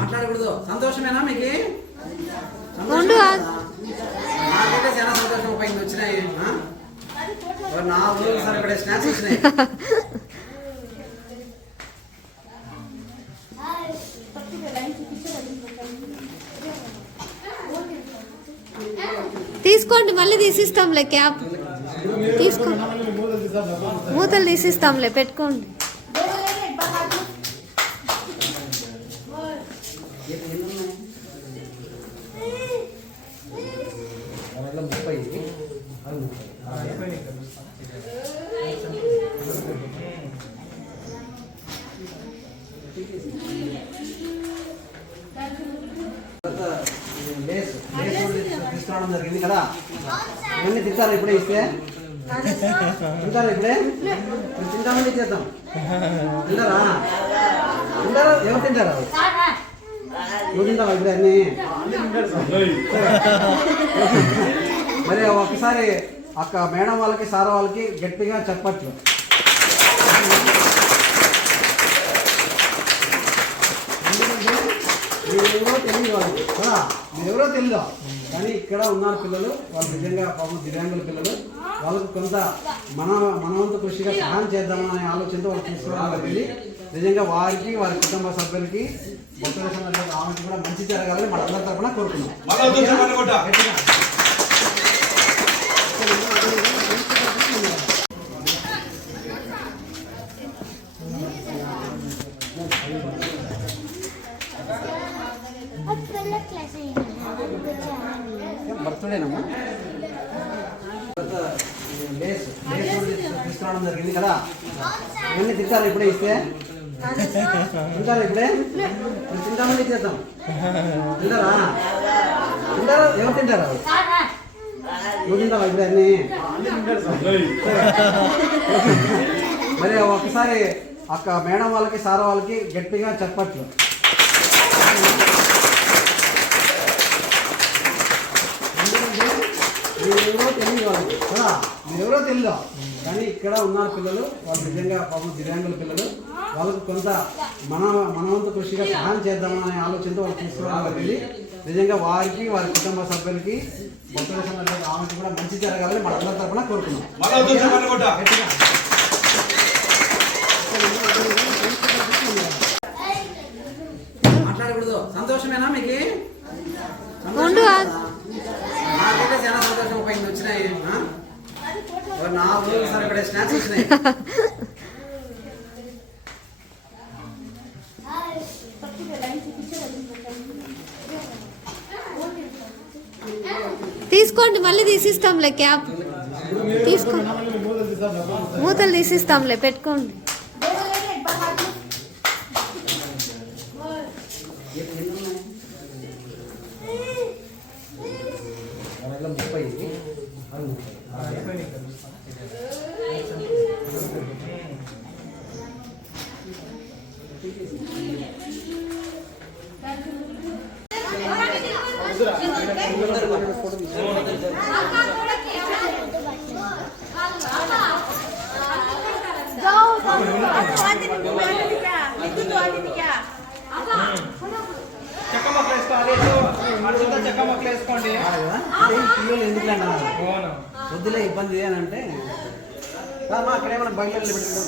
మాట్లాడకూడదు. సంతోషమేనా మీకు? నాకైతే చాలా సంతోషం. పైన వచ్చినాయి 4 రోజులు సరిపడే స్నాక్స్ వచ్చినాయి. తీసుకోండి, మళ్ళీ తీసిస్తాంలే. క్యాప్ తీసుకోండి, మూతలు తీసిస్తాంలే, పెట్టుకోండి. తీసుకోవడం జరిగింది కదా. ఇవన్నీ తింటారు ఇప్పుడే ఇస్తే? తింటారు ఇప్పుడే? తింటామని చేద్దాం. తింటారా? తింటారా? ఎవరు తింటారు? నువ్వు తింటావా ఇప్పుడే అన్నీ? మరి ఒకసారి అక్క మేడం వాళ్ళకి సార్ వాళ్ళకి గట్టిగా చెప్పచ్చు. మీరెవరో తెలియదు వాళ్ళకి కదా, మీరెవరో తెలియదు. కానీ ఇక్కడ ఉన్నారు పిల్లలు, వాళ్ళు నిజంగా పాపం దివ్యాంగుల పిల్లలు. వాళ్ళకు కొంత మనవంతు కృషిగా సహాయం చేద్దామనే ఆలోచనతో వాళ్ళు తీసుకోవడం వెళ్ళి నిజంగా వారికి వారి కుటుంబ సభ్యులకి ఆమెకి కూడా మంచి జరగాలని మన అందరి తరఫున కోరుకున్నాం. బర్త్డేనమ్మా, తీసుకోవడం జరిగింది కదా. ఇవన్నీ తింటారు ఇప్పుడే ఇస్తే? తింటారు ఇప్పుడే? తింటామని చేద్దాం. తింటారా? తింటారా? ఎవరు తింటారు? నువ్వు తింటావా ఇప్పుడే అన్నీ? మరి ఒకసారి అక్క మేడం వాళ్ళకి సార్ వాళ్ళకి గట్టిగా చెప్పచ్చు. మీరెవరో తెలియదు వాళ్ళకి కదా, మీరెవరో తెలియదు. కానీ ఇక్కడ ఉన్నారు పిల్లలు, వాళ్ళు నిజంగా పాపం దివ్యాంగుల పిల్లలు. వాళ్ళకు కొంత మనవంతు కృషిగా సహాయం చేద్దామనే ఆలోచనతో వాళ్ళు తీసుకోవడం వెళ్ళి నిజంగా వారికి వారి కుటుంబ సభ్యులకి ఆమెకి కూడా మంచి జరగాలని మన అందరి తరఫున కోరుకున్నాం. మాట్లాడకూడదు. సంతోషమేనా మీకు? నాకైతే చాలా సంతోషం. పైన వచ్చినాయి 4 రోజులు సరిపడే స్నాక్స్ వచ్చినాయి. తీసుకోండి, మళ్ళీ తీసిస్తాంలే. క్యాప్ తీసుకోండి, మూతలు తీసిస్తాంలే, పెట్టుకోండి. పిల్లలు ఎందుకులేనా వద్దులే ఇబ్బంది అని అంటే అక్కడ ఏమైనా బయలు పెట్టడం ఎందుకు